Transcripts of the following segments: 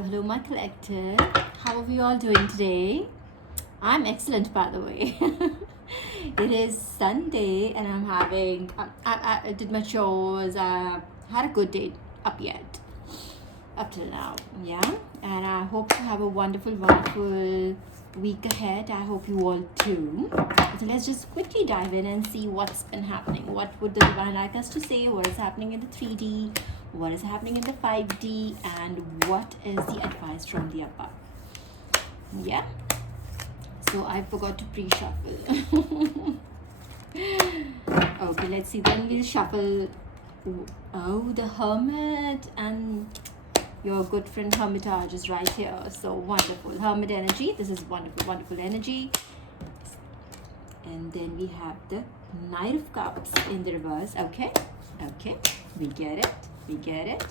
hello, my collective. How are we all doing today? I'm excellent, by the way. It is Sunday, and I'm having. I did my chores. I had a good day up till now. Yeah, and I hope to have a wonderful, wonderful week ahead. I hope you all too. So let's just quickly dive in and see what's been happening. What would the divine like us to say? What is happening in the 3D? What is happening in the 5D? And what is the advice from the above? Yeah. So I forgot to pre-shuffle. Okay, let's see. Then we'll shuffle. Oh, the Hermit and your good friend Hermitage is right here. So wonderful. Hermit energy. This is wonderful, wonderful energy. And then we have the Knight of Cups in the reverse. Okay. We get it.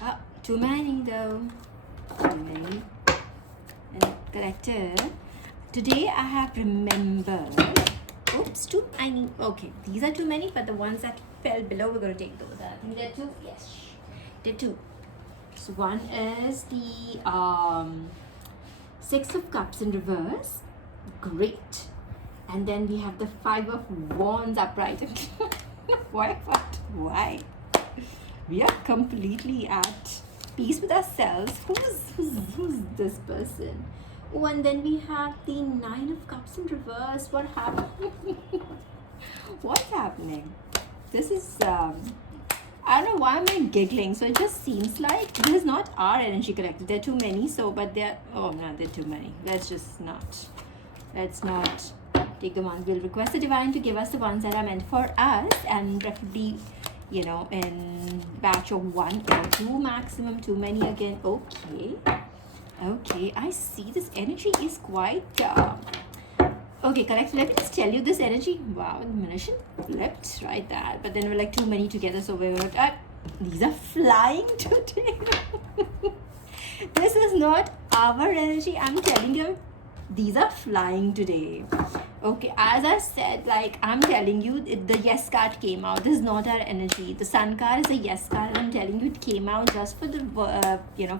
Oh, too many though. Too many. And collective. Today I have remembered. Oops, too many. Okay, these are too many, but the ones that fell below, we're going to take those. I think there are two. Yes, there are two. So one is the Six of Cups in reverse. Great. And then we have the Five of Wands upright. Why? We are completely at peace with ourselves. Who's this person? Oh, and then we have the Nine of Cups in reverse. What happened? What's happening? This is I don't know why am I giggling. So it just seems like this is not our energy collective. There are too many. So, but there. Oh no, there are too many. Let's not take the ones. We'll request the divine to give us the ones that are meant for us, and preferably, in batch of 1 or 2 maximum. Too many again. Okay, I see this energy is quite okay, correct. Let me just tell you this energy. Wow, the munition flipped right there. But then we're like too many together, so we're these are flying today. This is not our energy. I'm telling you, these are flying today. Okay, as I said, like I'm telling you, the yes card came out. This is not our energy. The sun card is a yes card. I'm telling you, it came out just for the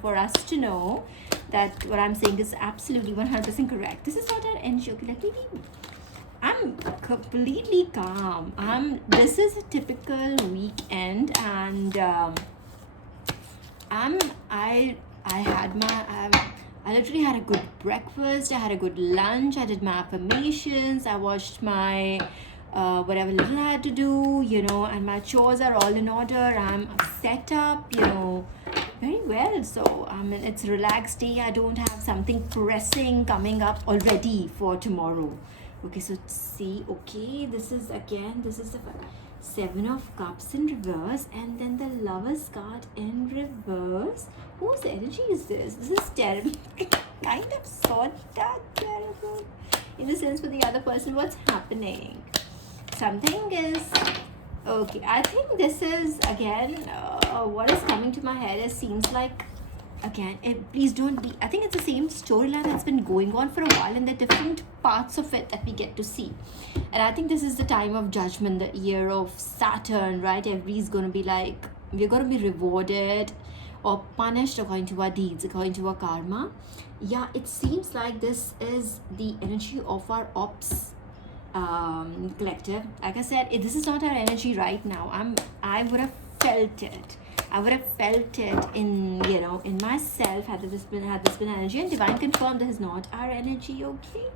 for us to know that what I'm saying is absolutely 100% correct. This is not our energy. Okay, let me be. I'm completely calm. This is a typical weekend, and I literally had a good breakfast. I had a good lunch. I did my affirmations. I watched my whatever little I had to do, and my chores are all in order. I'm set up, very well. So it's a relaxed day. I don't have something pressing coming up already for tomorrow. Okay, so see, okay, this is the Seven of Cups in reverse, and then the Lover's card in reverse. Whose energy is this? This is terrible. Kind of sort of terrible. In the sense, for the other person, what's happening? Something is... Okay, I think this is, again, what is coming to my head is seems like... Again, please don't be... I think it's the same storyline that's been going on for a while, and the different parts of it that we get to see. And I think this is the time of judgment, the year of Saturn, right? Everybody's going to be like, we're going to be rewarded or punished according to our deeds, according to our karma. Yeah, it seems like this is the energy of our ops collective. Like I said, this is not our energy right now. I would have felt it. I would have felt it in myself had this been energy, and divine confirmed this is not our energy. Okay,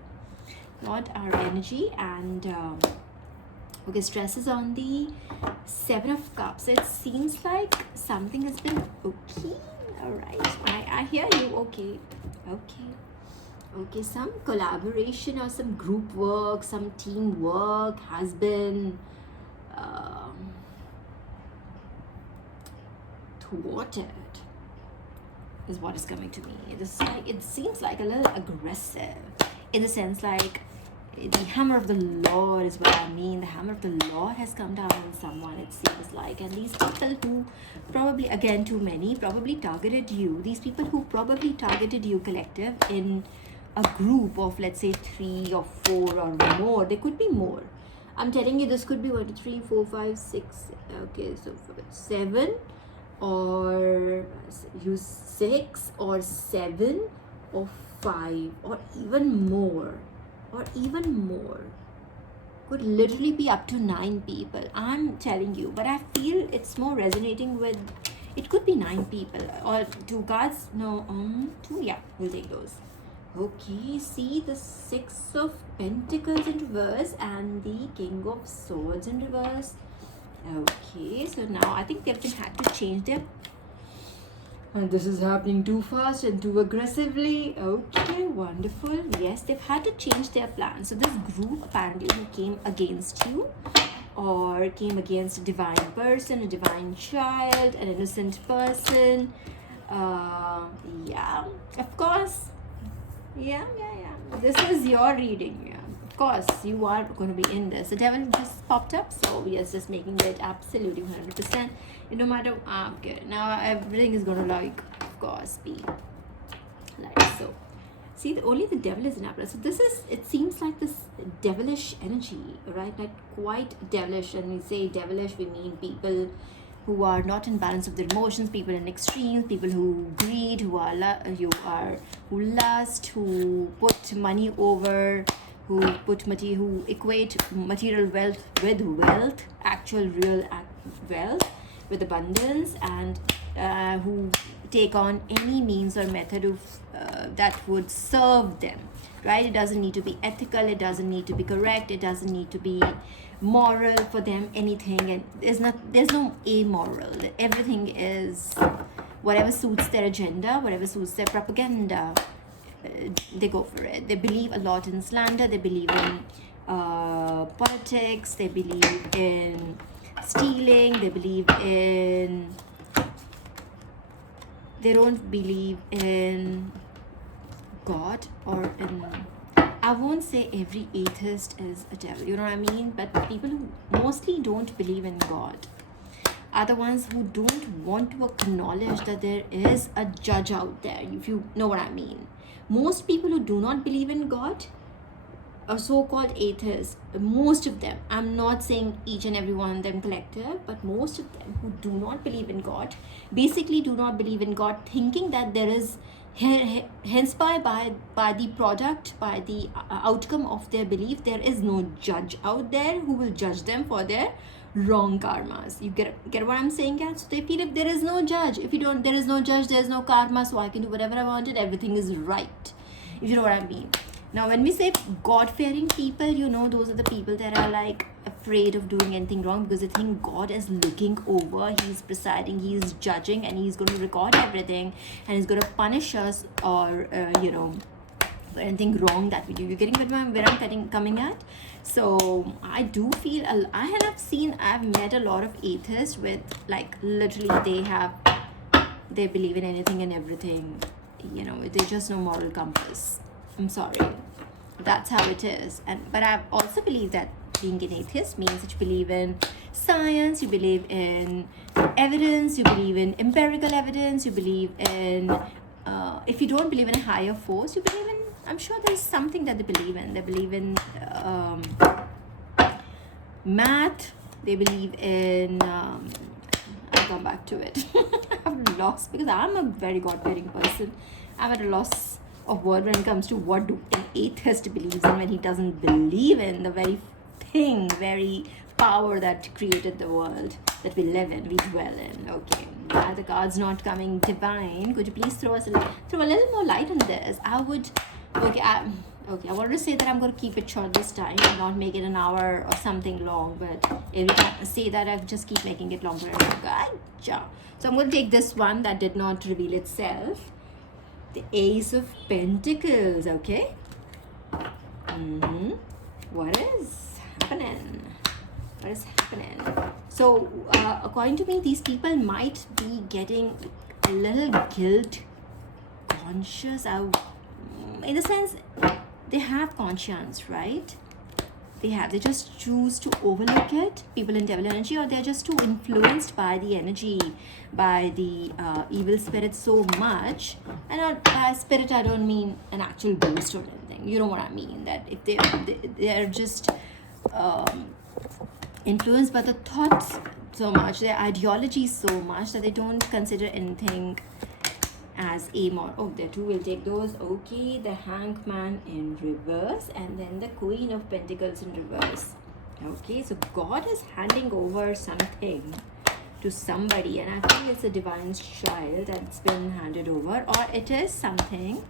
not our energy. And okay, stress is on the Seven of Cups. It seems like something has been okay. All right, I hear you. Okay. Some collaboration or some group work, some teamwork has been thwarted, is what is coming to me. It seems like a little aggressive, in the sense like the hammer of the Lord is what I mean. The hammer of the Lord has come down on someone, it seems like. And these people who probably, again, too many, probably targeted you. These people who probably targeted you, collective, in a group of, let's say, 3 or 4 or more. There could be more. I'm telling you, this could be 1, 2, 3, 4, 5, 6. Okay, so 7, or use 6 or 7 or 5 or even more, could literally be up to 9 people. I'm telling you, but I feel it's more resonating with, it could be 9 people or 2 cards. No, 2, yeah, we'll take those. Okay, see the 6 of Pentacles in reverse and the King of Swords in reverse. Okay, so now I think they've been had to change their, and this is happening too fast and too aggressively. Okay, wonderful. Yes, they've had to change their plan. So this group apparently who came against you or came against a divine person, a divine child, an innocent person. Yeah, of course. Yeah. This is your reading. Yeah, of course, you are going to be in this. The devil just popped up, so we are just making it absolutely 100%. No matter, okay, now everything is going to, like, of course, be like so. See, only the devil is in April. So this is, it seems like this devilish energy, right? Like quite devilish. And we say devilish, we mean people who are not in balance of their emotions, people in extremes, people who greed, who lust, who put money over, who equate material wealth with wealth, actual real wealth, with abundance, and who take on any means or method of that would serve them, right? It doesn't need to be ethical, it doesn't need to be correct, it doesn't need to be moral for them, anything. And there's no amoral. Everything is whatever suits their agenda, whatever suits their propaganda, they go for it. They believe a lot in slander, they believe in politics, they believe in stealing, they don't believe in God, or in, I won't say every atheist is a devil, you know what I mean? But people who mostly don't believe in God are the ones who don't want to acknowledge that there is a judge out there, if you know what I mean. Most people who do not believe in God are so-called atheists. Most of them, I'm not saying each and every one of them collective, but most of them who do not believe in God basically do not believe in God, thinking that there is, hence by the product, by the outcome of their belief, there is no judge out there who will judge them for their wrong karmas. You get what I'm saying, guys? So they feel if there is no judge, there is no judge, there is no karma, so I can do whatever I wanted, everything is right, if you know what I mean. Now when we say God-fearing people, you know, those are the people that are like afraid of doing anything wrong because they think God is looking over, he's presiding, he's judging, and he's going to record everything and he's going to punish us, or for anything wrong that we do. You're getting where I'm coming at? So I do feel, I've met a lot of atheists with, like, literally they believe in anything and everything, you know, they just no moral compass. I'm sorry, that's how it is. But I also believe that being an atheist means that you believe in science, you believe in evidence, you believe in empirical evidence, you believe in if you don't believe in a higher force, you believe in, I'm sure there's something that they believe in. They believe in math, they believe in I'll come back to it. I'm lost because I'm a very God-fearing person. I'm at a loss of word when it comes to what do an atheist believes in when he doesn't believe in the very power that created the world that we live in, we dwell in. Okay, the card's not coming. Divine, could you please throw a little more light on this? I wanted to say that I'm going to keep it short this time and not make it an hour or something long, but every time I say that, I just keep making it longer and longer. Gotcha. So I'm going to take this one that did not reveal itself. The Ace of Pentacles, okay? What is happening? So, according to me, these people might be getting a little guilt conscious. In the sense, they have conscience, right? They just choose to overlook it, people in devil energy, or they're just too influenced by the energy, by the evil spirit so much. And by spirit, I don't mean an actual ghost or anything, you know what I mean, that if they're just influenced by the thoughts so much, their ideology so much, that they don't consider anything as aim or oh, the two will take those. Okay, the hangman in reverse, and then the queen of pentacles in reverse. Okay, so God is handing over something to somebody, and I think it's a divine child that's been handed over, or it is something,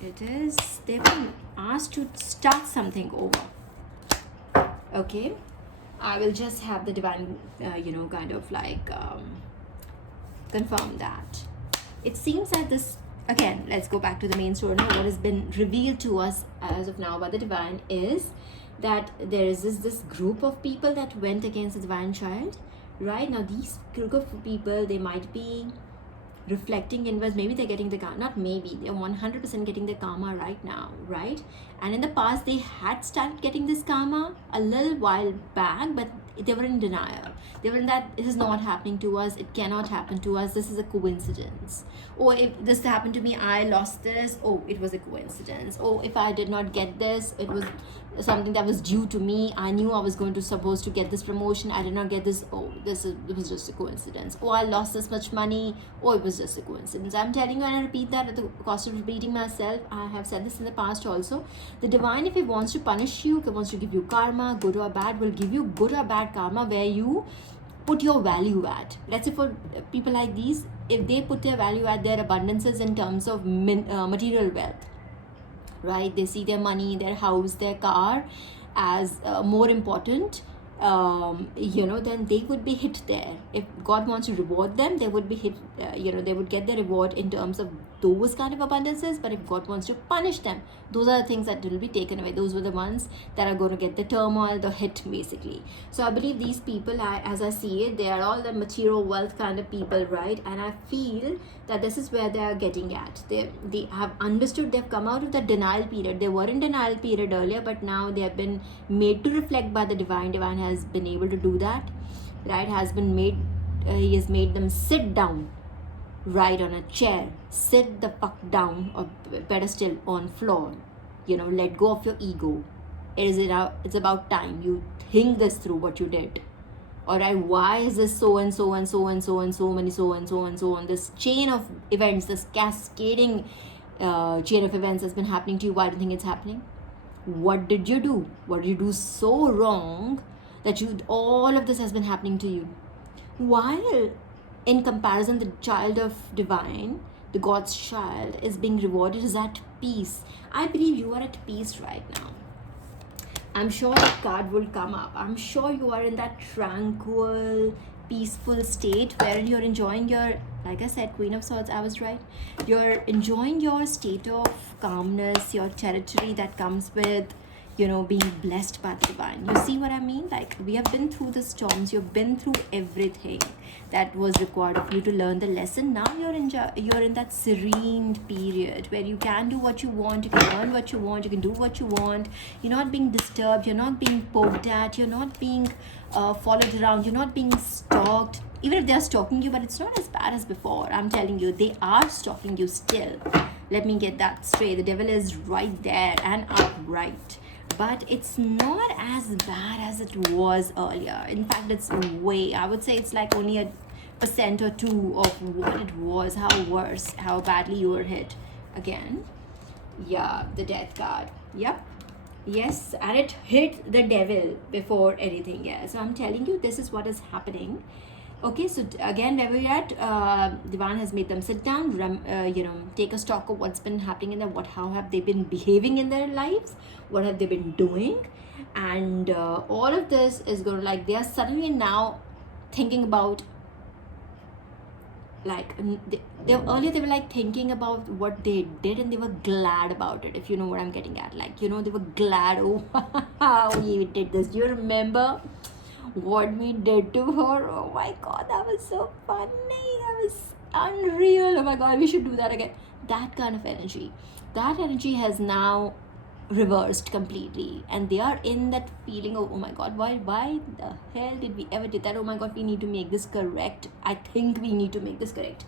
they've been asked to start something over. Okay, I will just have the divine kind of like confirm that. It seems that this, again, let's go back to the main story. What has been revealed to us as of now by the divine is that there is this group of people that went against the divine child. Right now, these group of people, they might be reflecting inwards. Maybe they're getting the karma, not maybe, they're 100% getting the karma right now, right? And in the past, they had started getting this karma a little while back, but they were in denial. They were in that it is not happening to us, it cannot happen to us, this is a coincidence. Or if this happened to me, I lost this, oh, it was a coincidence. Or if I did not get this, it was something that was due to me. I knew I was going to supposed to get this promotion, I did not get this, oh, it was just a coincidence. Oh, I lost this much money, oh, it was just a coincidence. I'm telling you, and I repeat that at the cost of repeating myself. I have said this in the past also. The divine, if he wants to punish you, if he wants to give you karma, good or bad, will give you good or bad karma where you put your value at. Let's say for people like these, if they put their value at their abundances in terms of material wealth, right? They see their money, their house, their car as more important, then they would be hit there. If God wants to reward them, they would be hit, they would get the reward in terms of those kind of abundances. But if God wants to punish them, those are the things that will be taken away. Those were the ones that are going to get the turmoil, the hit, basically. So I believe these people, as I see it, they are all the material wealth kind of people, right? And I feel that this is where they are getting at. They have understood, they've come out of the denial period. They were in denial period earlier, but now they have been made to reflect by the divine. Divine has been able to do that, right? He has made them sit down, right, on a chair. Sit the fuck down, or pedestal on floor. Let go of your ego. It's about time you think this through, what you did. Alright, why is this so and so and so and so and so many so and so and so on? This chain of events, this cascading chain of events has been happening to you. Why do you think it's happening? What did you do? What did you do so wrong that all of this has been happening to you? While in comparison, the child of divine, the God's child, is being rewarded, is at peace. I believe you are at peace right now. I'm sure that card will come up. I'm sure you are in that tranquil, peaceful state wherein you're enjoying your, like I said, Queen of Swords, I was right. You're enjoying your state of calmness, your territory that comes with, being blessed by the divine. You see what I mean? Like, we have been through the storms. You've been through everything that was required of you to learn the lesson. Now you're in that serene period where you can do what you want, you can learn what you want, you can do what you want. You're not being disturbed, you're not being poked at, you're not being followed around, you're not being stalked. Even if they're stalking you, but it's not as bad as before. I'm telling you, they are stalking you still. Let me get that straight. The devil is right there and upright. But it's not as bad as it was earlier. In fact, it's I would say it's like only 1% or 2% of what it was, how badly you were hit. Again, yeah, the death card. Yep. Yes, and it hit the devil before anything else. So I'm telling you, this is what is happening. Okay, so again, where we're at, Divan has made them sit down, take a stock of what's been happening in how have they been behaving in their lives, what have they been doing, and all of this is going to, they are suddenly now thinking about, earlier they were thinking about what they did and they were glad about it, if you know what I'm getting at. They were glad, oh, we did this. Do you remember what we did to her? Oh my god, that was so funny, that was unreal. Oh my god, we should do that again. That kind of energy has now reversed completely, and they are in that feeling of, oh my god, why the hell did we ever do that? Oh my god, we need to make this correct. I think we need to make this correct.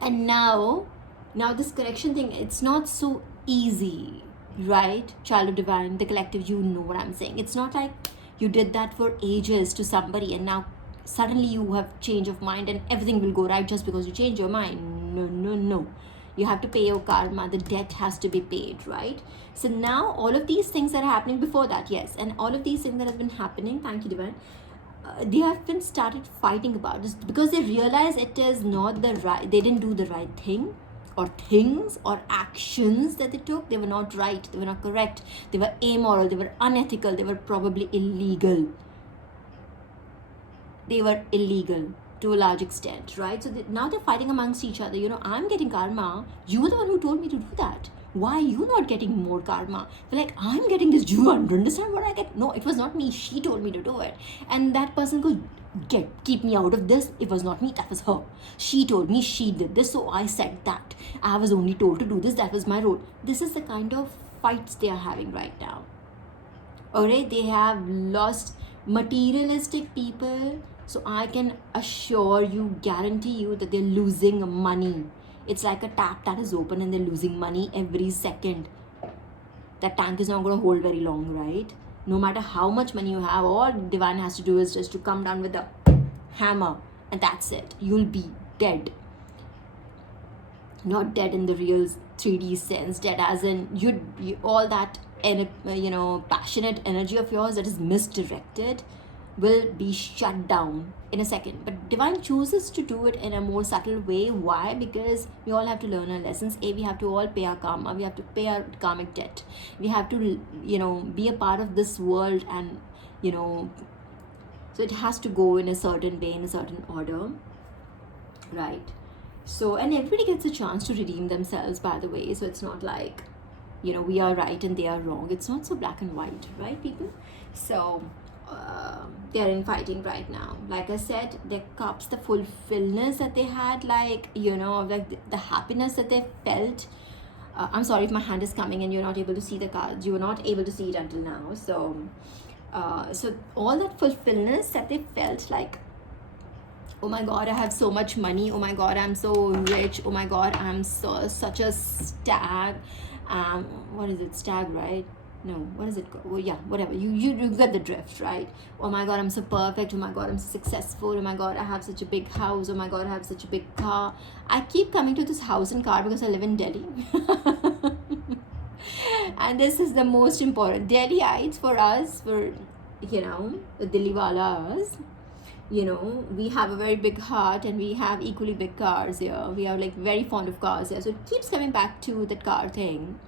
And now this correction thing, it's not so easy. right? Child of divine, the collective, you know what I'm saying. It's not like you did that for ages to somebody and now suddenly you have change of mind and everything will go right just because you change your mind. No, no, no. You have to pay your karma. The debt has to be paid, right? So now all of these things that are happening before that, yes, and all of these things that have been happening, thank you divine, they have been started fighting about this because they realize it is not the right, they didn't do the right thing, or things or actions that they took, they were not right, they were not correct, they were amoral, they were unethical, they were probably illegal, they were illegal to a large extent, right? So now they're fighting amongst each other. I'm getting karma, you're the one who told me to do that, why are you not getting more karma? They're like, I'm getting this, do you understand what I get? No, it was not me, she told me to do it. And that person goes, keep me out of this, it was not me, that was her, she told me, she did this, so I said that, I was only told to do this, that was my role. This is the kind of fights they are having right now. Alright, they have lost materialistic people. So I can assure you, guarantee you that they're losing money. It's like a tap that is open and they're losing money every second. That tank is not going to hold very long, right? No matter how much money you have, all divine has to do is just to come down with a hammer and that's it. You'll be dead. Not dead in the real 3D sense, dead as in you all that passionate energy of yours that is misdirected will be shut down in a second. But divine chooses to do it in a more subtle way. Why? Because we all have to learn our lessons. We have to all pay our karma, we have to pay our karmic debt, we have to be a part of this world, and so it has to go in a certain way, in a certain order, right? So, and everybody gets a chance to redeem themselves, by the way. So it's not like we are right and they are wrong. It's not so black and white, right, people? So they're in fighting right now. Like I said, their cups, the fulfillness that they had, like the happiness that they felt. I'm sorry if my hand is coming and you're not able to see the cards. You were not able to see it until now. So so all that fulfillment that they felt, like, oh my god, I have so much money, oh my god, I'm so rich, oh my god, I'm such a stag, what is it, stag, right? No, what is it called? Well, yeah, whatever, you get the drift, right? Oh my god, I'm so perfect, oh my god, I'm so successful, oh my god, I have such a big house, oh my god, I have such a big car. I keep coming to this house and car because I live in Delhi. And this is the most important. Delhiites, for us, for the Delhiwalas, we have a very big heart and we have equally big cars here. We are like very fond of cars here. So it keeps coming back to that car thing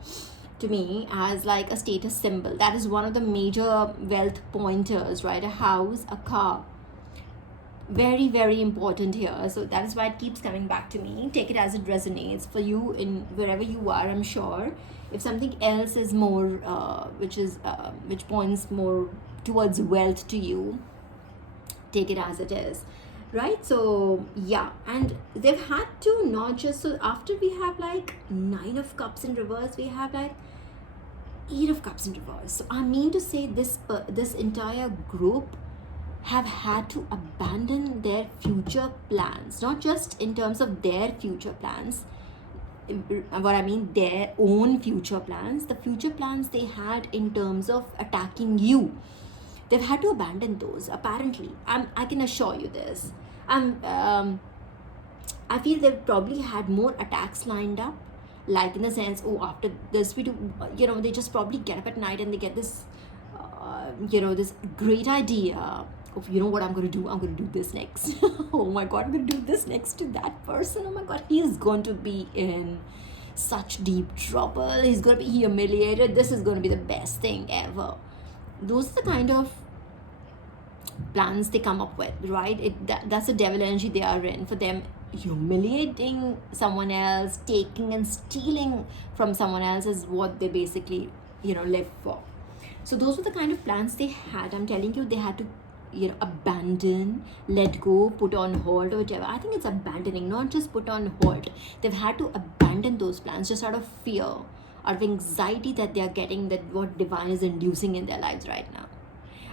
to me as like a status symbol. That is one of the major wealth pointers, right? A house, a car. Very, very important here. So that is why it keeps coming back to me. Take it as it resonates for you in wherever you are, I'm sure. If something else is more, which points more towards wealth to you, take it as it is, right? So yeah, and they've had to not just, so after we have like 9 of cups in reverse, we have like 8 of cups in reverse. So I mean to say this entire group have had to abandon their future plans, not just in terms of their future plans, what I mean, their own future plans, the future plans they had in terms of attacking you. They've had to abandon those, apparently. I can assure you this. I feel they've probably had more attacks lined up, like in the sense, oh, after this we do, they just probably get up at night and they get this, this great idea of, what I'm going to do? I'm going to do this next. Oh my God, I'm going to do this next to that person. Oh my God, he is going to be in such deep trouble. He's going to be humiliated. This is going to be the best thing ever. Those are the kind of plans they come up with, right? That's the devil energy they are in. For them, humiliating someone else, taking and stealing from someone else is what they basically, live for. So those were the kind of plans they had. I'm telling you, they had to, abandon, let go, put on hold, or whatever. I think it's abandoning, not just put on hold. They've had to abandon those plans just out of fear, out of anxiety that they are getting, that what divine is inducing in their lives right now.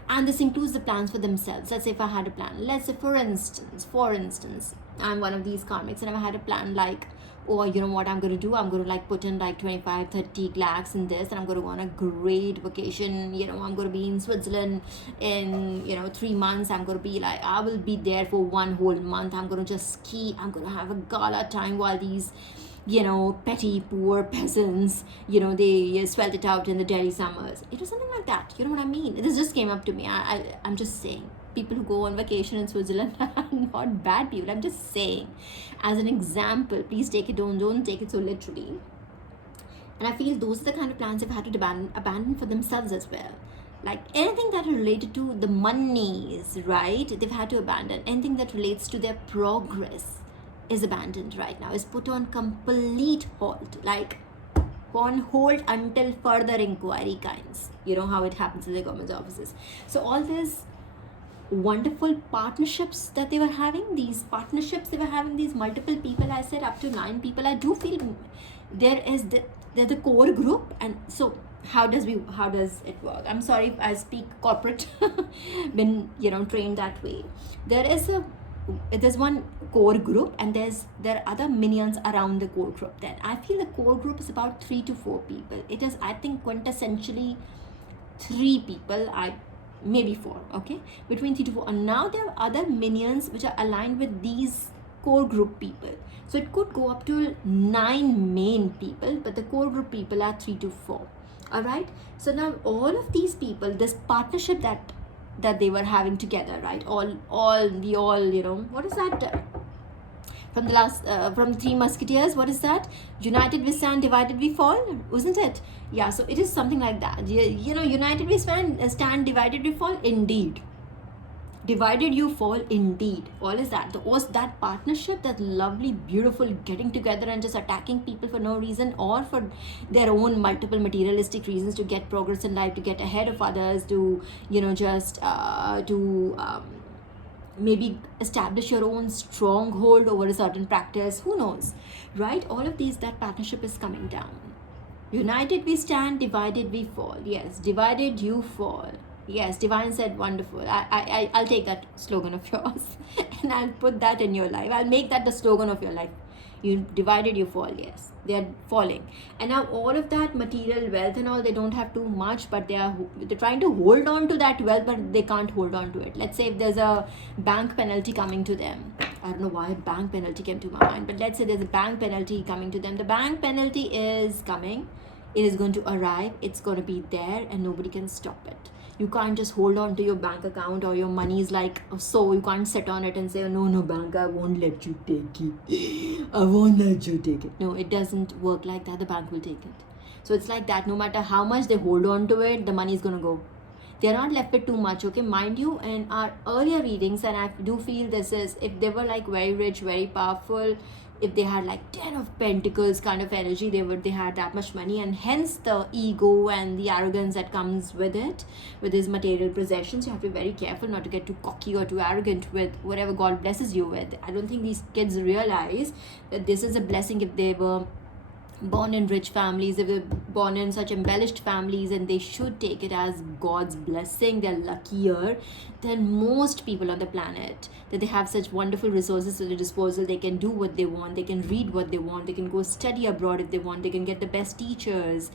And this includes the plans for themselves. Let's say if I had a plan, let's say for instance, I'm one of these karmics, and I've had a plan like, oh, you know what I'm going to do? I'm going to like put in like 25, 30 lakhs in this, and I'm going to go on a great vacation. You know, I'm going to be in Switzerland in, 3 months. I'm going to be like, I will be there for one whole month. I'm going to just ski. I'm going to have a gala time while these, petty, poor peasants, they sweat it out in the Delhi summers. It was something like that. You know what I mean? This just came up to me. I'm just saying. People who go on vacation in Switzerland are not bad people. I'm just saying, as an example. Please take it, don't take it so literally. And I feel those are the kind of plans they've had to abandon for themselves as well. Like anything that related to the monies, right? They've had to abandon. Anything that relates to their progress is abandoned right now, is put on complete halt, like on hold until further inquiry kinds. You know how it happens in the government offices. So all this wonderful partnerships that they were having, these multiple people, I said up to 9 people. I do feel they're the core group. And so how does it work? I'm sorry if I speak corporate, been trained that way. There's one core group, and there are other minions around the core group. Then I feel the core group is about 3 to 4 people. It is, I think, quintessentially 3 people, maybe 4, okay, between 3 to 4. And now there are other minions which are aligned with these core group people, so it could go up to 9 main people, but the core group people are 3 to 4. All right, so now all of these people, this partnership that they were having together, right, all what is that, from the last from Three Musketeers, what is that? United we stand, divided we fall, wasn't it? Yeah, so it is something like that. United we stand, divided we fall. Indeed, divided you fall. Indeed, all is that. That partnership, that lovely, beautiful getting together and just attacking people for no reason, or for their own multiple materialistic reasons, to get progress in life, to get ahead of others, to maybe establish your own stronghold over a certain practice. Who knows, right? All of these, that partnership is coming down. United we stand, divided we fall. Yes, divided you fall. Yes, Divine said wonderful. I'll take that slogan of yours and I'll put that in your life. I'll make that the slogan of your life. You divided, you fall. Yes, they are falling. And now all of that material wealth and all, they don't have too much, but they're trying to hold on to that wealth, but they can't hold on to it. Let's say if there's a bank penalty coming to them. I don't know why bank penalty came to my mind, but let's say there's a bank penalty coming to them. The bank penalty is coming. It is going to arrive. It's going to be there, and nobody can stop it. You can't just hold on to your bank account or your money is like, so you can't sit on it and say, no, bank, I won't let you take it. I won't let you take it. No, it doesn't work like that. The bank will take it. So it's like that. No matter how much they hold on to it, the money is going to go. They're not left with too much, okay? Mind you, in our earlier readings, and I do feel this is, if they were like very rich, very powerful, if they had like 10 of pentacles kind of energy, they had that much money, and hence the ego and the arrogance that comes with it, with these material possessions. You have to be very careful not to get too cocky or too arrogant with whatever God blesses you with. I don't think these kids realize that this is a blessing. If they were born in rich families, they were born in such embellished families, and they should take it as God's blessing. They're luckier than most people on the planet, that they have such wonderful resources at their disposal. They can do what they want, they can read what they want, they can go study abroad if they want, they can get the best teachers.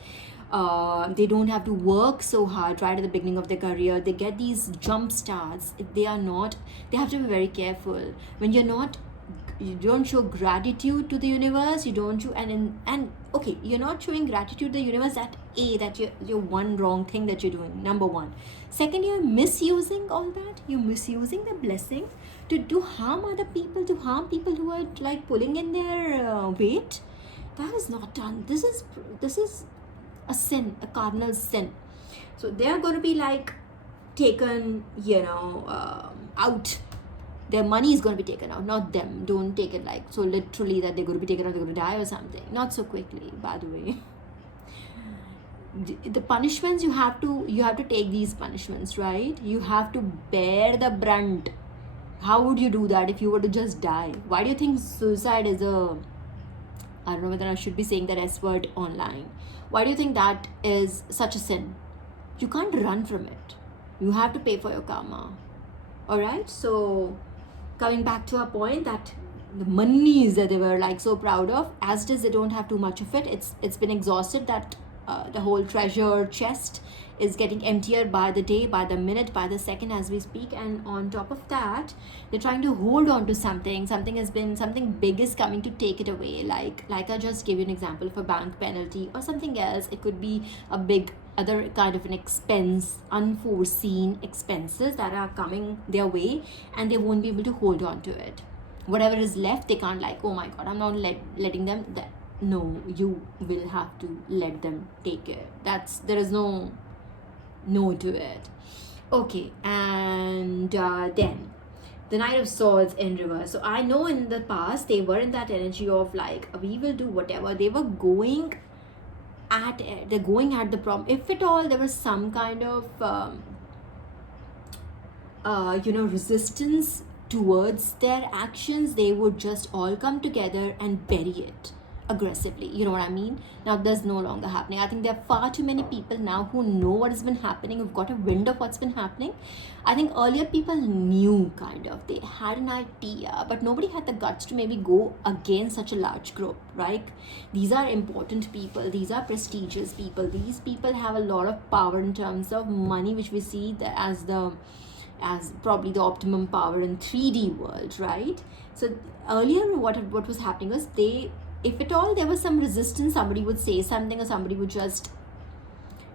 They don't have to work so hard right at the beginning of their career. They get these jump starts. If they are not, they have to be very careful. When you don't show gratitude to the universe, okay, you're not showing gratitude to the universe, that you're one wrong thing that you're doing, number one. Second, you're misusing all that. You're misusing the blessing to harm other people, to harm people who are like pulling in their weight. That is not done. This is a sin, a cardinal sin. So they are going to be like taken out. Their money is going to be taken out, not them. Don't take it like so literally that they're going to be taken out, they're going to die or something. Not so quickly, by the way. The punishments, you have to take these punishments, right? You have to bear the brunt. How would you do that if you were to just die? Why do you think suicide is I don't know whether I should be saying that S word online. Why do you think that is such a sin? You can't run from it. You have to pay for your karma. Alright, so coming back to our point, that the monies that they were like so proud of. As it is, they don't have too much of it. It's been exhausted. That the whole treasure chest is getting emptier by the day, by the minute, by the second as we speak. And on top of that, they're trying to hold on to something. Something big is coming to take it away. Like I just gave you an example of a bank penalty or something else. It could be a big other kind of an expense, unforeseen expenses that are coming their way, and they won't be able to hold on to it. Whatever is left, they can't like, oh my god, I'm not letting them. No, you will have to let them take it. There is no to it. Okay, and then the Knight of Swords in reverse. So I know in the past they were in that energy of like, we will do whatever. They were going at it. They're going at the problem. If at all there was some kind of resistance towards their actions, they would just all come together and bury it aggressively. You know what I mean? Now that's no longer happening. I think there are far too many people now who know what has been happening, who've got a wind of what's been happening. I think earlier people knew, kind of, they had an idea, but nobody had the guts to maybe go against such a large group, right? These are important people, these are prestigious people, these people have a lot of power in terms of money, which we see as probably the optimum power in 3D world, right? So earlier what was happening was, if at all there was some resistance, somebody would say something, or somebody would just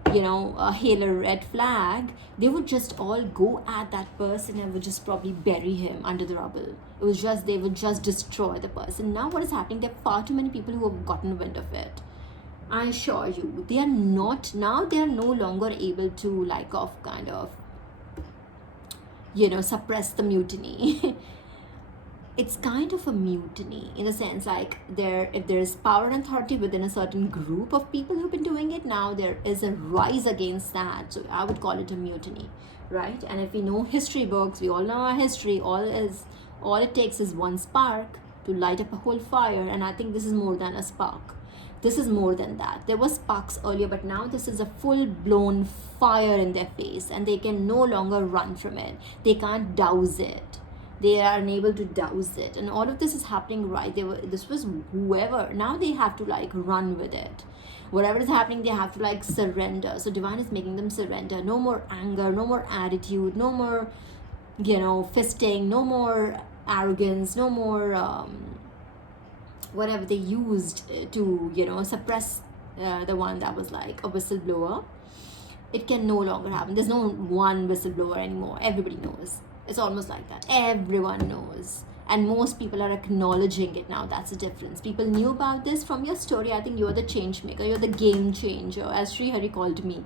hail a red flag, they would just all go at that person and would just probably bury him under the rubble. They would just destroy the person. Now what is happening, there are far too many people who have gotten wind of it. I assure you, they are no longer able to suppress the mutiny. It's kind of a mutiny in the sense, like, if there's power and authority within a certain group of people who've been doing it, now there is a rise against that. So I would call it a mutiny, right? And if we know history books, we all know our history. All it takes is one spark to light up a whole fire, and I think this is more than a spark. This is more than that. There were sparks earlier, but now this is a full-blown fire in their face, and they can no longer run from it. They can't douse it. They are unable to douse it, and all of this is happening, right? This was whoever. Now they have to run with it. Whatever is happening, they have to surrender. So divine is making them surrender. No more anger, no more attitude, no more fisting, no more arrogance, no more whatever they used to suppress the one that was like a whistleblower. It can no longer happen. There's no one whistleblower anymore. Everybody knows. It's almost like that. Everyone knows. And most people are acknowledging it now. That's the difference. People knew about this from your story. I think you're the change maker. You're the game changer, as Sri Hari called me.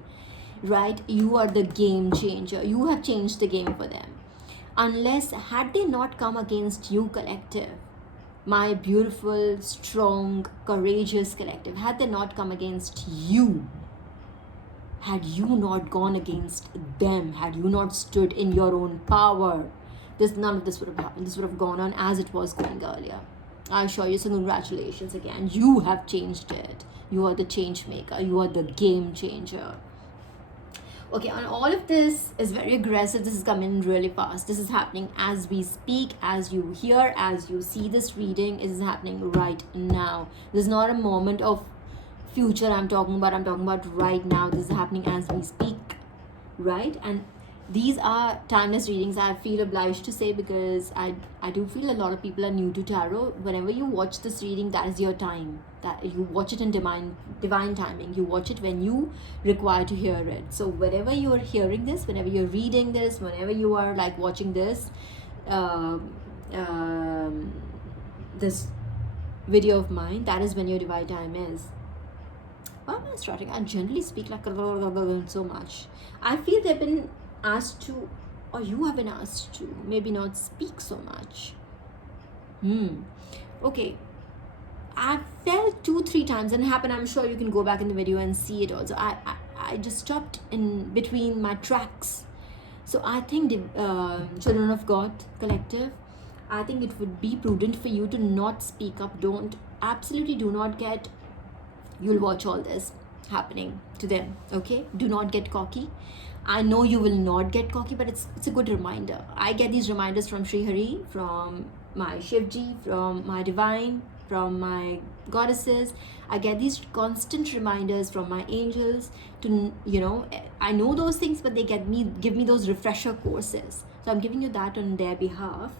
Right? You are the game changer. You have changed the game for them. Had they not come against you, collective, my beautiful, strong, courageous collective, had they not come against you, had you not gone against them, had you not stood in your own power, none of this would have happened. This would have gone on as it was going earlier. I assure you. So congratulations again. You have changed it. You are the change maker. You are the game changer. Okay, and all of this is very aggressive. This is coming really fast. This is happening as we speak, as you hear, as you see this reading. It is happening right now. This is not a moment of future I'm talking about right now. This is happening as we speak, right? And these are timeless readings, I feel obliged to say, because I do feel a lot of people are new to tarot. Whenever you watch this reading, that is your time. That you watch it in divine timing. You watch it when you require to hear it. So whenever you are hearing this, whenever you're reading this, whenever you are watching this this video of mine, that is when your divine time is. Why am I starting? I generally speak so much. I feel they've been asked to, or you have been asked to, maybe not speak so much. Okay. I felt 2-3 times, and it happened. I'm sure you can go back in the video and see it also. I just stopped in between my tracks. So I think the Children of God collective, I think it would be prudent for you to not speak up. Absolutely do not get, you'll watch all this happening to them, okay? Do not get cocky. I know you will not get cocky, but it's a good reminder. I get these reminders from Sri Hari, from my Shivji, from my divine, from my goddesses. I get these constant reminders from my angels to, I know those things, but they give me those refresher courses. So I'm giving you that on their behalf.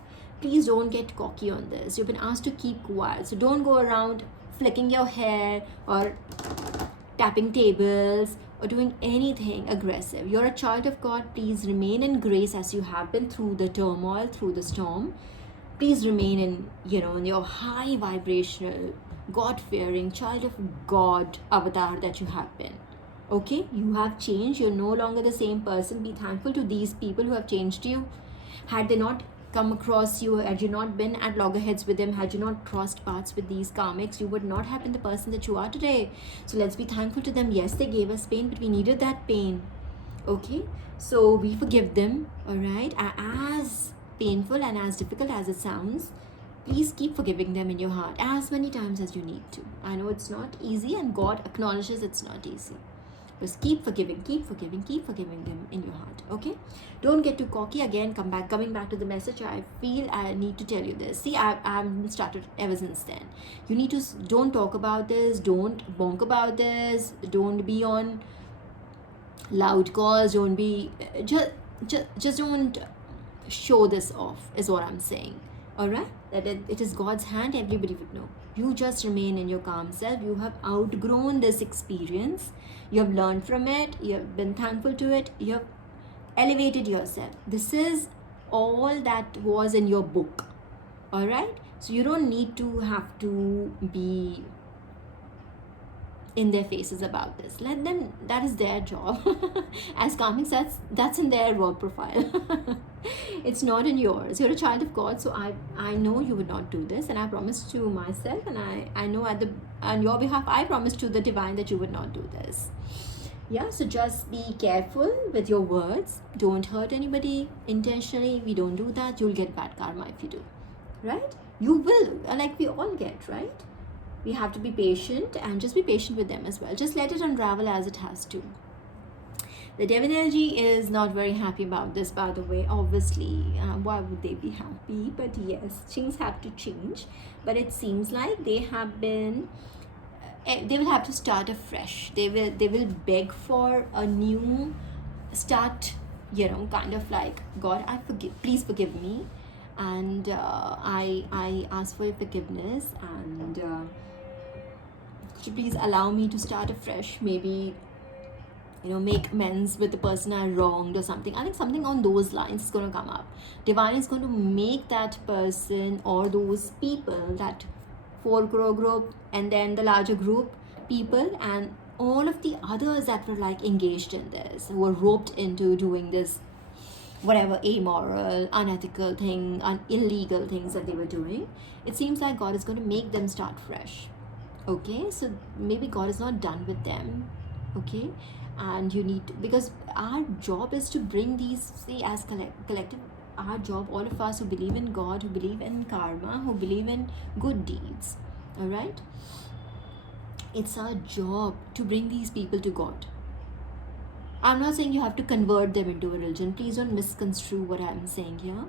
Please don't get cocky on this. You've been asked to keep quiet. So don't go around flicking your hair or tapping tables or doing anything aggressive. You're a child of God. Please remain in grace as you have been through the turmoil, through the storm. Please remain in your high vibrational, God-fearing, child of God avatar that you have been. Okay, you have changed. You're no longer the same person. Be thankful to these people who have changed you. Had they not come across you, had you not been at loggerheads with them, had you not crossed paths with these karmics, you would not have been the person that you are today. So let's be thankful to them. Yes, they gave us pain, but we needed that pain. Okay, so we forgive them. All right, as painful and as difficult as it sounds, please keep forgiving them in your heart as many times as you need to. I know it's not easy, and God acknowledges it's not easy. Just keep forgiving them in your heart. Okay, don't get too cocky. Again, coming back to the message, I feel I need to tell you this. See, I'm started ever since then. You need to don't talk about this, don't bonk about this, don't be on loud calls, don't be just don't show this off, is what I'm saying. All right, that it is God's hand. Everybody would know. You just remain in your calm self. You have outgrown this experience. You have learned from it. You have been thankful to it. You have elevated yourself. This is all that was in your book. All right, so you don't need to have to be in their faces about this. Let them, that is their job. As karmics, that's in their work profile. It's not in yours. You're a child of God, so I know you would not do this, and I promise to myself, and I know on your behalf, I promise to the divine that you would not do this. Yeah, so just be careful with your words. Don't hurt anybody intentionally. We don't do that. You'll get bad karma if you do, right? You will, like we all get, right? We have to be patient, and just be patient with them as well. Just let it unravel as it has to. The devil energy is not very happy about this, by the way. Obviously, why would they be happy? But yes, things have to change. But it seems like they have been. They will have to start afresh. They will beg for a new start. Kind of like, God, please forgive me, and I ask for your forgiveness, and could you please allow me to start afresh? Maybe make amends with the person I wronged or something. I think something on those lines is going to come up. Divine is going to make that person or those people, that 4 crore group, and then the larger group people, and all of the others that were like engaged in this, who were roped into doing this, whatever amoral, unethical thing, illegal things that they were doing. It seems like God is going to make them start fresh. Okay, so maybe God is not done with them. Okay, and you need to, because our job is to bring these, see, as collective, our job, all of us who believe in God, who believe in karma, who believe in good deeds, all right, it's our job to bring these people to God. I'm not saying you have to convert them into a religion. Please don't misconstrue what I'm saying here.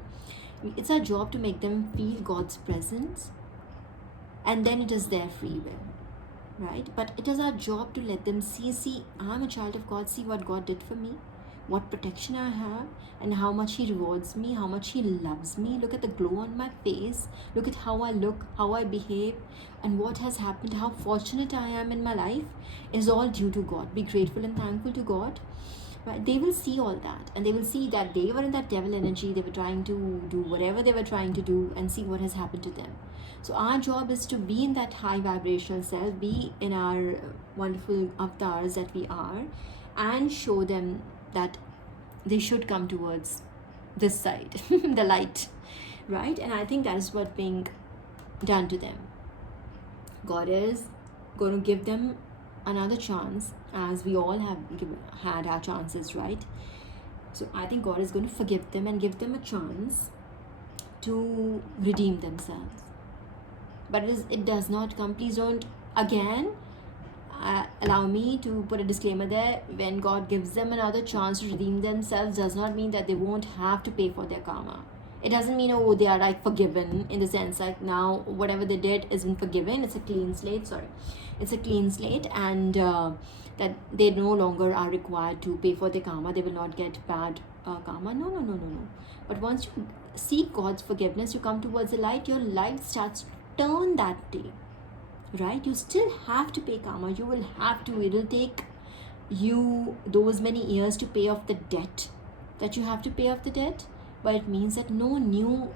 It's our job to make them feel God's presence, and then it is their free will, right? But it is our job to let them see, I'm a child of God, see what God did for me, what protection I have, and how much He rewards me, how much He loves me. Look at the glow on my face, look at how I look, how I behave, and what has happened, how fortunate I am in my life is all due to God. Be grateful and thankful to God. Right? They will see all that, and they will see that they were in that devil energy. They were trying to do whatever they were trying to do, and see what has happened to them. So our job is to be in that high vibrational self, be in our wonderful avatars that we are, and show them that they should come towards this side, the light, right? And I think that is what's being done to them. God is going to give them another chance, as we all have had our chances, right? So I think God is going to forgive them and give them a chance to redeem themselves. But it does not come. Please don't, again, allow me to put a disclaimer there. When God gives them another chance to redeem themselves, does not mean that they won't have to pay for their karma. It doesn't mean, oh, they are like forgiven, in the sense like now whatever they did has been forgiven. It's a clean slate. It's a clean slate, and that they no longer are required to pay for their karma. They will not get bad karma. No. But once you seek God's forgiveness, you come towards the light, your life starts to turn that day, right? You still have to pay karma. You will have to. It'll take you those many years to pay off the debt that you have to pay off the debt, but it means that no new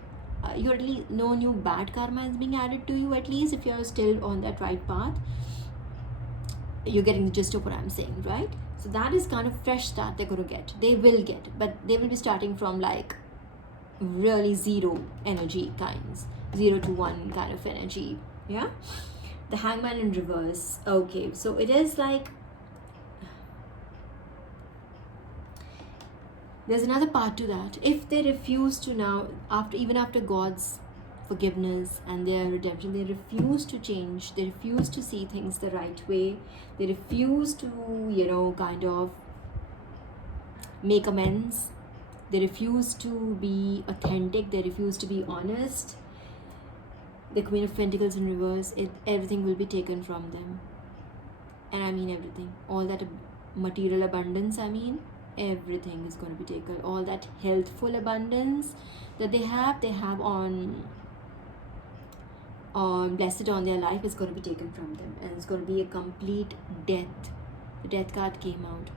bad karma is being added to you, at least if you're still on that right path. You're getting the gist of what I'm saying, right? So that is kind of fresh start they're going to get. They will get, but they will be starting from like really zero energy kinds, 0 to 1 kind of energy. Yeah. The Hangman in reverse. Okay, so it is like there's another part to that. If they refuse to now, after God's forgiveness and their redemption, they refuse to change, they refuse to see things the right way, they refuse to kind of make amends, they refuse to be authentic, they refuse to be honest, the Queen of Pentacles in reverse, everything will be taken from them. And I mean everything, all that material abundance, everything is going to be taken. All that healthful abundance that they have on blessed on their life is going to be taken from them, and it's going to be a complete death. The death card came out,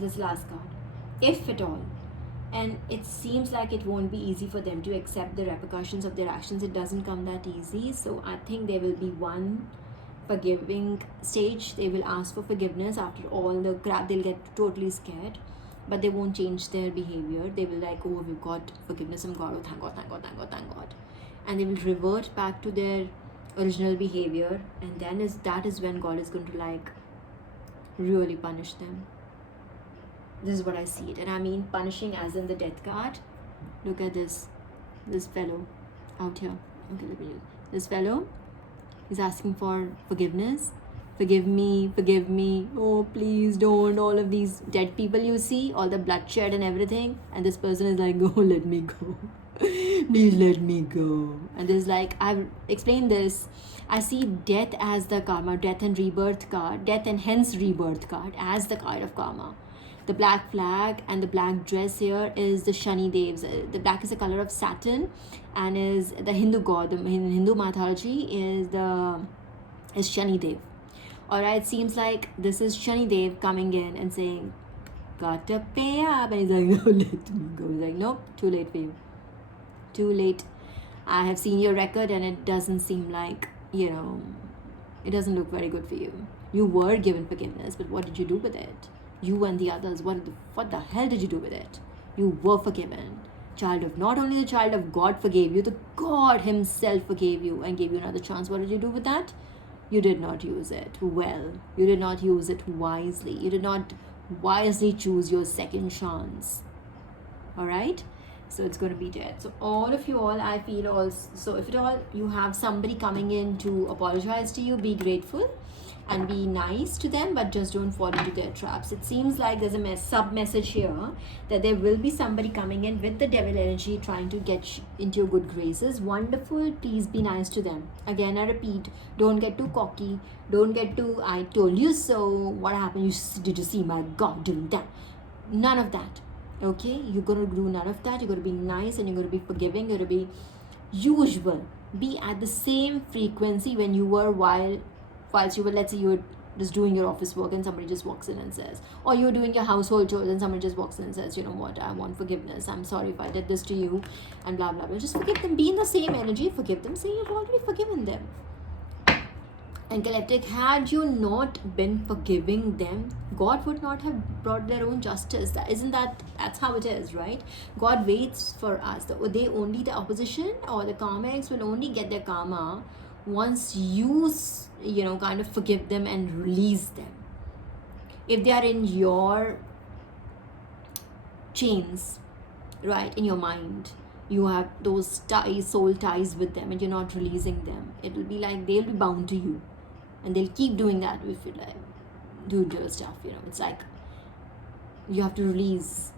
this last card, if at all. And it seems like it won't be easy for them to accept the repercussions of their actions. It doesn't come that easy. So I think there will be one forgiving stage. They will ask for forgiveness. After all the crap, they'll get totally scared, but they won't change their behavior. They will like, oh, we've got forgiveness from God. Oh, thank God. And they will revert back to their original behavior, and then that is when God is going to like really punish them. This is what I see it. And I mean punishing as in the death card. Look at this fellow out here. Okay, let me use this fellow. He's asking for forgiveness. Forgive me. Oh, please don't. All of these dead people you see, all the bloodshed and everything. And this person is like, oh, let me go. Please let me go. And there's like, I've explained this. I see death as the karma, death and rebirth card, death and hence rebirth card as the card of karma. The black flag and the black dress here is the Shani Devs. The black is the color of Saturn and is the Hindu god. In Hindu mythology is Shani Dev. Alright, seems like this is Shani Dev coming in and saying, gotta pay up. And he's like, no, let me go. He's like, nope, too late for you. Too late. I have seen your record and it doesn't seem like, it doesn't look very good for you. You were given forgiveness, but what did you do with it? You and the others, what the hell did you do with it? You were forgiven. Not only the child of God forgave you, the God himself forgave you and gave you another chance. What did you do with that? You did not use it well. You did not use it wisely. You did not wisely choose your second chance. Alright? So it's going to be dead. So all of you all, I feel also, so if at all you have somebody coming in to apologize to you, be grateful and be nice to them, but just don't fall into their traps. It seems like there's a sub-message here that there will be somebody coming in with the devil energy trying to get into your good graces. Wonderful, please be nice to them. Again, I repeat, don't get too cocky. Don't get too, I told you so, what happened, did you see my God doing that? None of that. Okay, you're going to do none of that. You're going to be nice and you're going to be forgiving. You're going to be usual. Be at the same frequency when you were whilst you were, let's say you were just doing your office work and somebody just walks in and says, or you're doing your household chores and somebody just walks in and says, you know what, I want forgiveness. I'm sorry if I did this to you and blah, blah, blah. Just forgive them. Be in the same energy. Forgive them. Say you've already forgiven them. And Galactic, had you not been forgiving them, God would not have brought their own justice. That's how it is, right? God waits for us. The opposition or the karmics will only get their karma once you kind of forgive them and release them. If they are in your chains, right, in your mind, you have those soul ties with them and you're not releasing them, it will be like they'll be bound to you. and they'll keep doing that if you like do girl stuff. It's like you have to release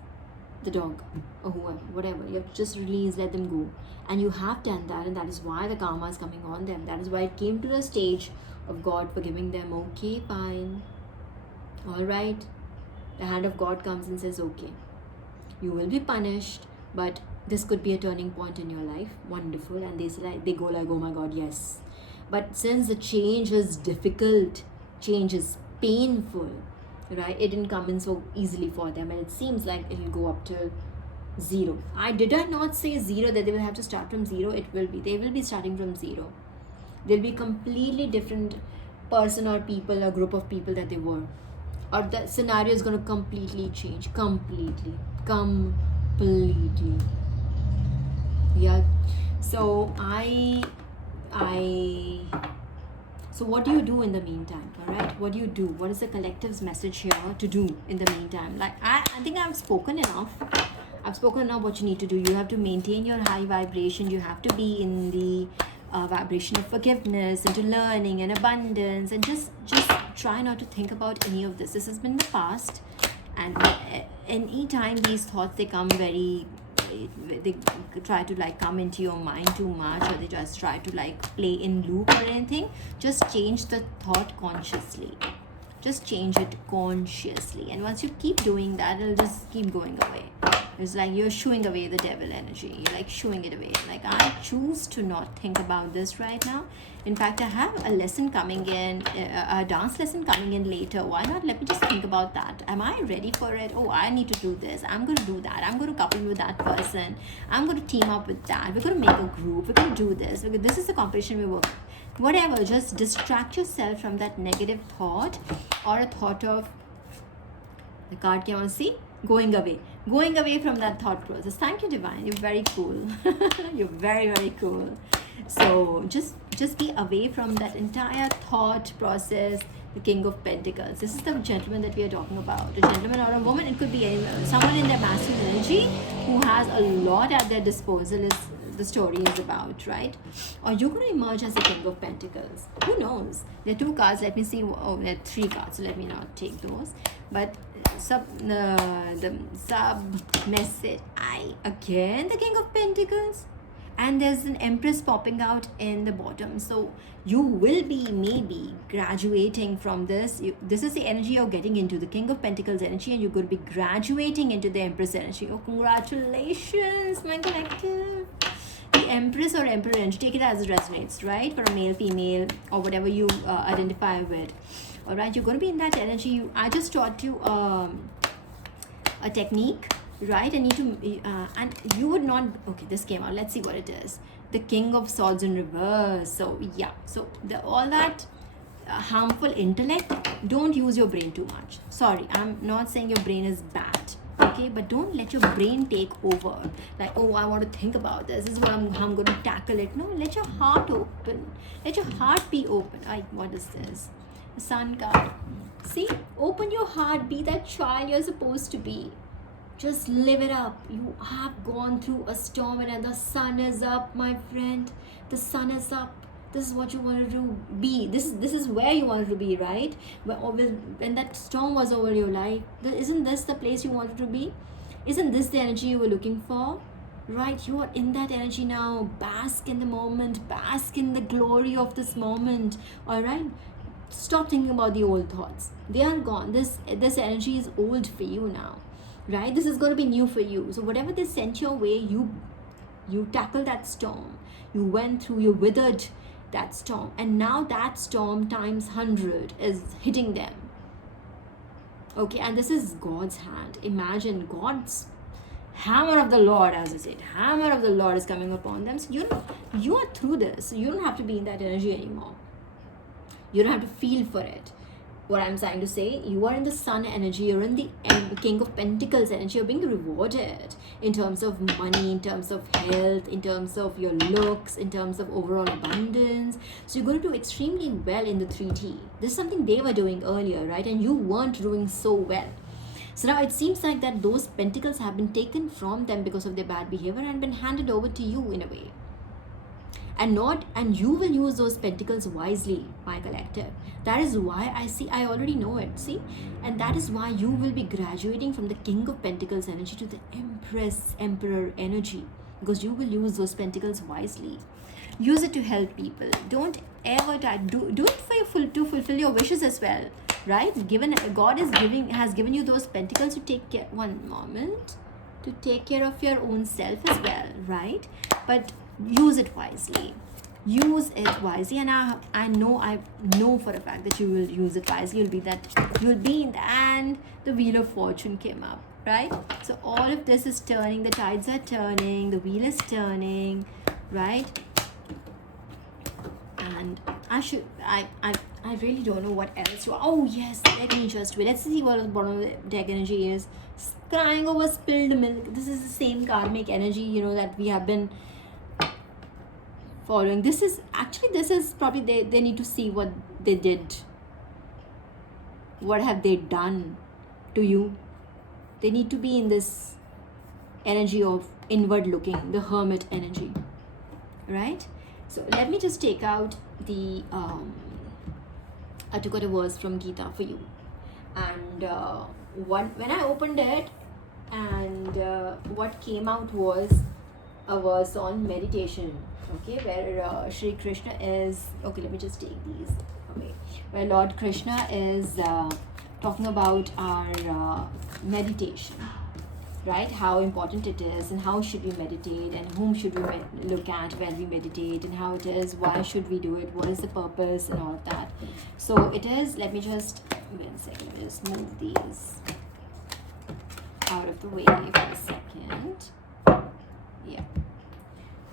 the dog or whoever, whatever. You have to just release, let them go. And you have done that, and that is why the karma is coming on them. That is why it came to the stage of God forgiving them. Okay, fine. All right. The hand of God comes and says, okay, you will be punished, but this could be a turning point in your life. Wonderful. And they go like, oh my God, yes. But since the change is difficult, change is painful, right? It didn't come in so easily for them, and it seems like it will go up to zero. Did I not say zero, that they will have to start from zero? They will be starting from zero. They'll be completely different person or people or group of people that they were, or the scenario is going to completely change. Completely. Yeah. So so what do you do in the meantime? All right, what do you do? What is the collective's message here to do in the meantime? Like I think I've spoken enough what you need to do. You have to maintain your high vibration. You have to be in the vibration of forgiveness, into learning and abundance, and just try not to think about any of this. This has been the past, and any time these thoughts, they come they try to like come into your mind too much, or they just try to like play in loop or anything, just change the thought consciously. Just change it consciously, and once you keep doing that, it'll just keep going away. It's like you're shooing away the devil energy. You're like shooing it away. Like, I choose to not think about this right now. In fact, I have a lesson coming in, a dance lesson coming in later. Why not let me just think about that? Am I ready for it? Oh, I need to do this. I'm going to do that. I'm going to couple with that person. I'm going to team up with that. We're going to make a group. We're going to do this. This is the competition we work. Whatever, just distract yourself from that negative thought, or a thought of, the card came on, see, going away from that thought process. Thank you, Divine. You're very cool. You're very, very cool. So just be away from that entire thought process. The King of Pentacles. This is the gentleman that we are talking about. A gentleman or a woman. It could be someone in their masculine energy who has a lot at their disposal, is the story is about, right? Or you're going to emerge as the King of Pentacles. Who knows? There are 2 cards. Let me see. Oh, there are 3 cards. So let me not take those. But the sub message. Again the King of Pentacles. And there's an Empress popping out in the bottom. So you will be maybe graduating from this. This is the energy you're getting into, the King of Pentacles energy, and you're going to be graduating into the Empress energy. Oh, congratulations, my collective. The Empress or Emperor energy, take it as it resonates, right? For a male, female, or whatever you identify with. All right, you're going to be in that energy. I just taught you a technique, right? And and you would not. Okay, this came out. Let's see what it is. The King of Swords in reverse. So yeah. So all that harmful intellect. Don't use your brain too much. Sorry, I'm not saying your brain is bad. Okay, but don't let your brain take over. Like, oh, I want to think about this. This is what I'm going to tackle it. No, let your heart open. Let your heart be open. What is this? The Sun card. See, open your heart. Be that child you're supposed to be. Just live it up. You have gone through a storm, and the sun is up, my friend. The sun is up. This is what you wanted to be. This is where you wanted to be, right? When that storm was over your life, isn't this the place you wanted to be? Isn't this the energy you were looking for? Right? You are in that energy now. Bask in the moment. Bask in the glory of this moment. All right? Stop thinking about the old thoughts. They are gone. This energy is old for you now. Right? This is going to be new for you. So whatever they sent your way, you tackle that storm. You went through, you withered that storm, and now that storm times 100 is hitting them. Okay, and this is God's hand. Imagine God's hammer of the Lord, as I said, hammer of the Lord is coming upon them. So you are through this. So you don't have to be in that energy anymore. You don't have to feel for it. What I'm trying to say, you are in the Sun energy, you're in the King of Pentacles energy, you're being rewarded in terms of money, in terms of health, in terms of your looks, in terms of overall abundance. So you're going to do extremely well in the 3T. This is something they were doing earlier, right? And you weren't doing so well. So now it seems like that those pentacles have been taken from them because of their bad behavior and been handed over to you in a way. and you will use those pentacles wisely, my collective. That is why I already know it, see. And that is why you will be graduating from the King of Pentacles energy to the Emperor energy, because you will use those pentacles wisely. Use it to help people. Don't ever try, do it for to fulfill your wishes as well, right? God has given you those pentacles to take care, one moment, to take care of your own self as well, right? But use it wisely. Use it wisely. And I know for a fact that you will use it wisely. You'll be in the end. The Wheel of Fortune came up, right? So all of this is turning. The tides are turning. The wheel is turning, right? And I really don't know what else to. Oh yes, let me just wait. Let's see what the bottom of the deck energy is. Crying over spilled milk. This is the same karmic energy, you know, that we have been following. This is probably they need to see what they did. What have they done to you? They need to be in this energy of inward looking, the hermit energy, right? So let me just take out the I took out a verse from Gita for you, and when I opened it, and what came out was a verse on meditation, okay, where Shri Krishna is, okay, let me just take these away, where Lord Krishna is talking about our meditation, right? How important it is, and how should we meditate, and whom should we look at when we meditate, and how it is, why should we do it, what is the purpose, and all of that. So it is, let me just, wait a second, let me just move these out of the way for a second. Yeah,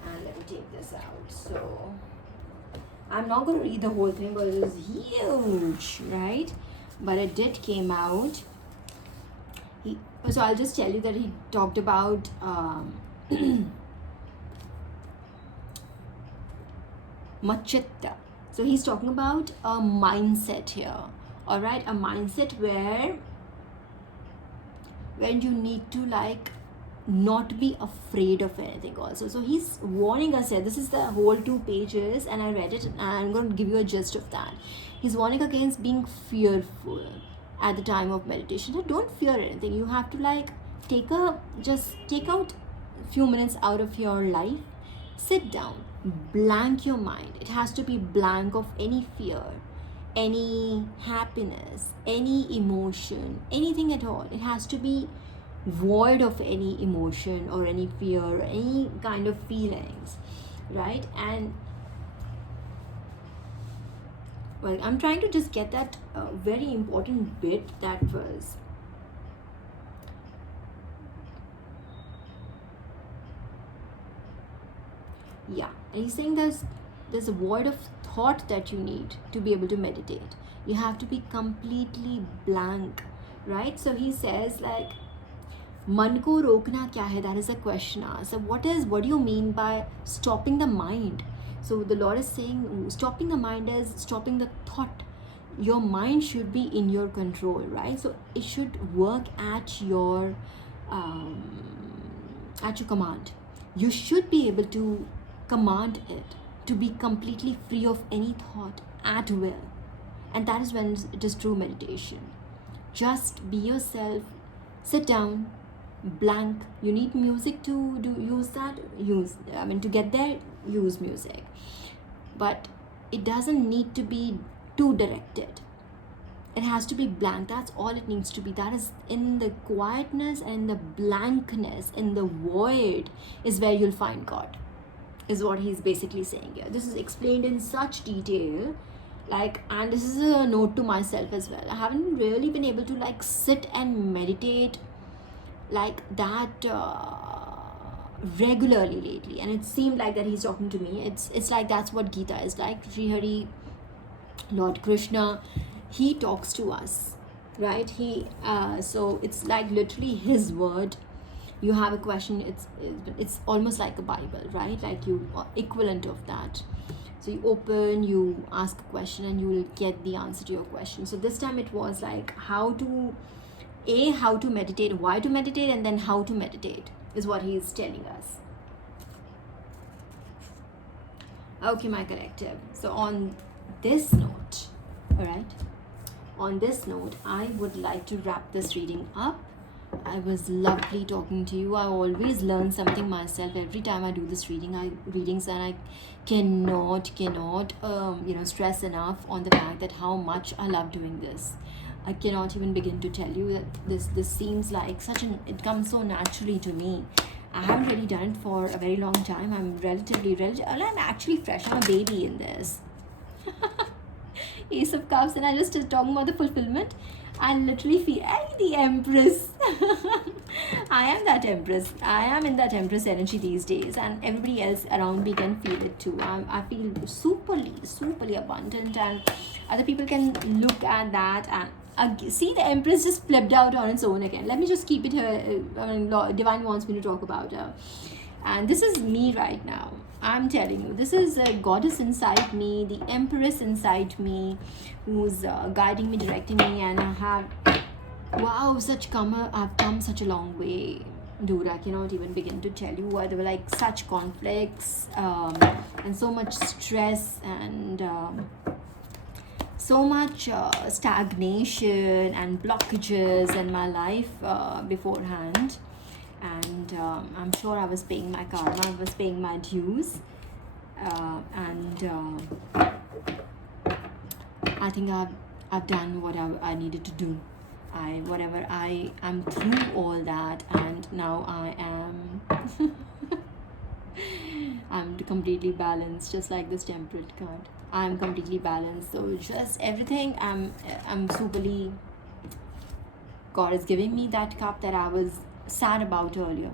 and let me take this out. So I'm not going to read the whole thing because it is huge, right? But it did came out. So I'll just tell you that he talked about Machitta. So he's talking about a mindset here, all right? A mindset where you need to like not be afraid of anything also. So he's warning us here. This is the whole 2 pages, and I read it, and I'm going to give you a gist of that. He's warning against being fearful at the time of meditation. So don't fear anything. You have to like take out a few minutes out of your life, sit down, blank your mind. It has to be blank of any fear, any happiness, any emotion, anything at all. It has to be void of any emotion or any fear or any kind of feelings, right? And well, I'm trying to just get that very important bit that was yeah, and he's saying there's a void of thought that you need to be able to meditate. You have to be completely blank, right? So he says like, मन को रोकना क्या है? That is a question asked. So what do you mean by stopping the mind? So the Lord is saying stopping the mind is stopping the thought. Your mind should be in your control, right? So it should work at your command. You should be able to command it to be completely free of any thought at will. And that is when it is true meditation. Just be yourself, sit down, blank. You need music to to get there, use music, but it doesn't need to be too directed. It has to be blank. That's all it needs to be. That is in the quietness and the blankness, in the void is where you'll find God, is what he's basically saying here. This is explained in such detail, like, and this is a note to myself as well. I haven't really been able to like sit and meditate like that regularly lately, and it seemed like that he's talking to me. It's like that's what Gita is like. Sri Hari, Lord Krishna, he talks to us, right? So it's like literally his word. You have a question, it's almost like a Bible, right? Like you equivalent of that. So you open, you ask a question, and you will get the answer to your question. So this time it was like how to meditate, why to meditate, and then how to meditate is what he is telling us. Okay, my collective. So on this note, all right, on this note, I would like to wrap this reading up. I was lovely talking to you. I always learn something myself every time I do this readings, and I cannot stress enough on the fact that how much I love doing this. I cannot even begin to tell you that this seems like it comes so naturally to me. I haven't really done it for a very long time. I'm actually fresh. I'm a baby in this. Ace of Cups, and I just talking about the fulfillment. I literally feel the Empress. I am that Empress. I am in that Empress energy these days, and everybody else around me can feel it too. I feel superly abundant, and other people can look at that and see the Empress just flipped out on its own again. Let me just keep it here. Divine wants me to talk about her. And this is me right now. I'm telling you, this is a goddess inside me, the Empress inside me, who's guiding me, directing me, and I have, wow, I've come such a long way. Dude, I cannot even begin to tell you why there were like such conflicts and so much stress and so much stagnation and blockages in my life beforehand. And I'm sure I was paying my karma, I was paying my dues, and I think I've done what I needed to do. I'm through all that, and now I am I'm completely balanced, just like this Temperate card. I'm completely balanced. So just everything, I'm superly. God is giving me that cup that I was sad about earlier.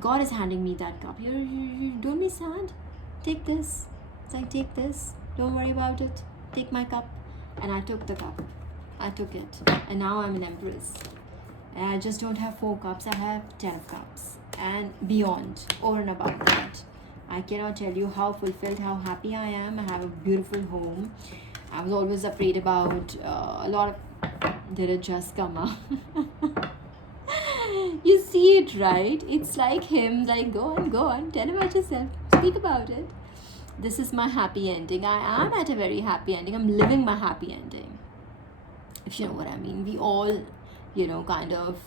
God is handing me that cup. You don't be sad. Take this. It's like, take this. Don't worry about it. Take my cup. And I took the cup. I took it. And now I'm an Empress. And I just don't have 4 cups. I have 10 cups. And beyond, over and above that. I cannot tell you how fulfilled, how happy I am. I have a beautiful home. I was always afraid about a lot of... Did it just come up? You see it, right? It's like him, like, go on, tell about yourself, speak about it. This is my happy ending. I am at a very happy ending. I'm living my happy ending, if you know what I mean. We all, kind of,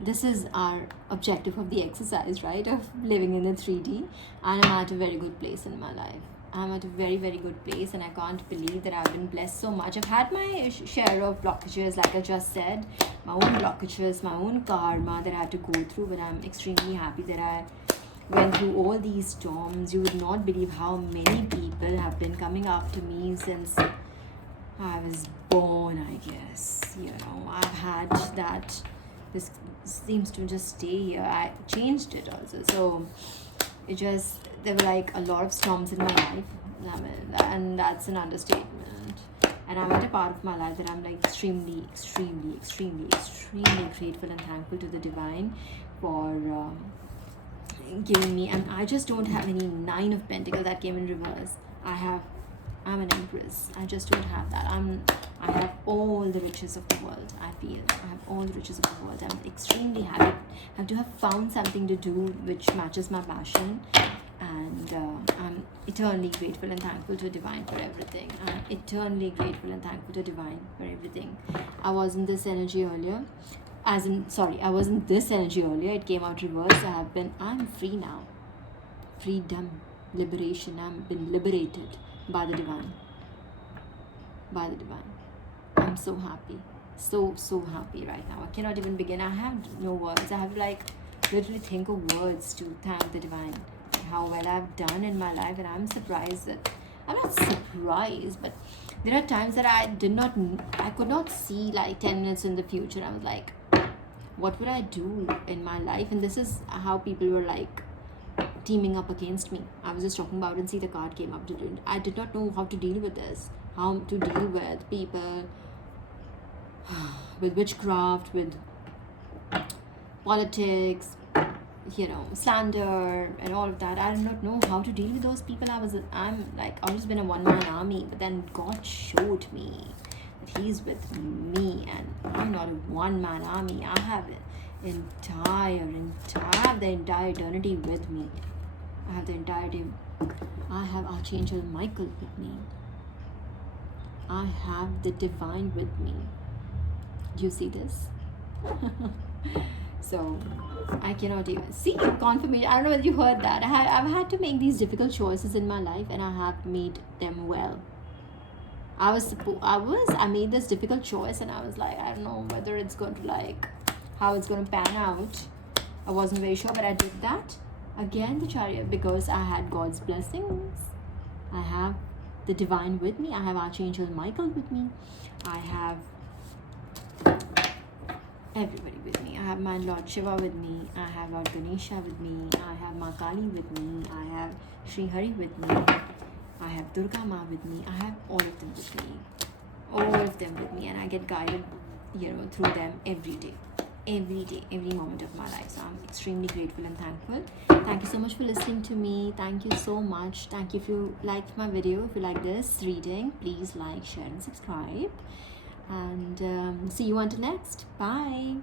this is our objective of the exercise, right? Of living in the 3D. And I'm at a very good place in my life. I'm at a very, very good place, and I can't believe that I've been blessed so much. I've had my share of blockages, like I just said, my own blockages, my own karma that I had to go through, but I'm extremely happy that I went through all these storms. You would not believe how many people have been coming up to me since I was born, I guess. I've had that. This seems to just stay here. I changed it also. So there were like a lot of storms in my life, and that's an understatement. And I'm at a part of my life that I'm like extremely grateful and thankful to the divine for giving me. And I just don't have any 9 of Pentacles that came in reverse. I'm an Empress. I just don't have that. I have all the riches of the world. I feel I have all the riches of the world. I'm extremely happy. I have to have found something to do which matches my passion, and I'm eternally grateful and thankful to divine for everything. I'm eternally grateful and thankful to divine for everything. I was in this energy earlier. I was in this energy earlier. It came out reverse. I'm free now. Freedom, liberation. I've been liberated by the divine. I'm so happy. So happy right now. I cannot even begin. I have no words. I have to literally think of words to thank the divine. How well I've done in my life, and I'm surprised that... I'm not surprised, but there are times that I could not see like 10 minutes in the future. I was like, what would I do in my life? And this is how people were like teaming up against me. I was just talking about it, and see, the card came up to do. I did not know how to deal with this, how to deal with people, with witchcraft, with politics, slander and all of that. I did not know how to deal with those people. I've always been a one-man army, but then God showed me that He's with me, and I'm not a one-man army. I have the entire eternity with me. I have the entirety I have Archangel Michael with me. I have the divine with me. Do you see this? So I cannot even see confirmation. I don't know whether you heard that. I've had to make these difficult choices in my life, and I have made them well. I made this difficult choice, and I was like, I don't know whether it's going to how it's going to pan out. I wasn't very sure, but I did that. Again, the Chariot, because I had God's blessings. I have the divine with me. I have Archangel Michael with me. I have everybody with me. I have my Lord Shiva with me. I have Lord Ganesha with me. I have Ma Kali with me. I have Sri Hari with me. I have Durga Ma with me. I have all of them with me. All of them with me. And I get guided, through them every day. Every day, every moment of my life. So I'm extremely grateful and thankful. Thank you so much for listening to me. Thank you so much. Thank you if you liked my video. If you like this reading, please like, share and subscribe. And see you until next. Bye.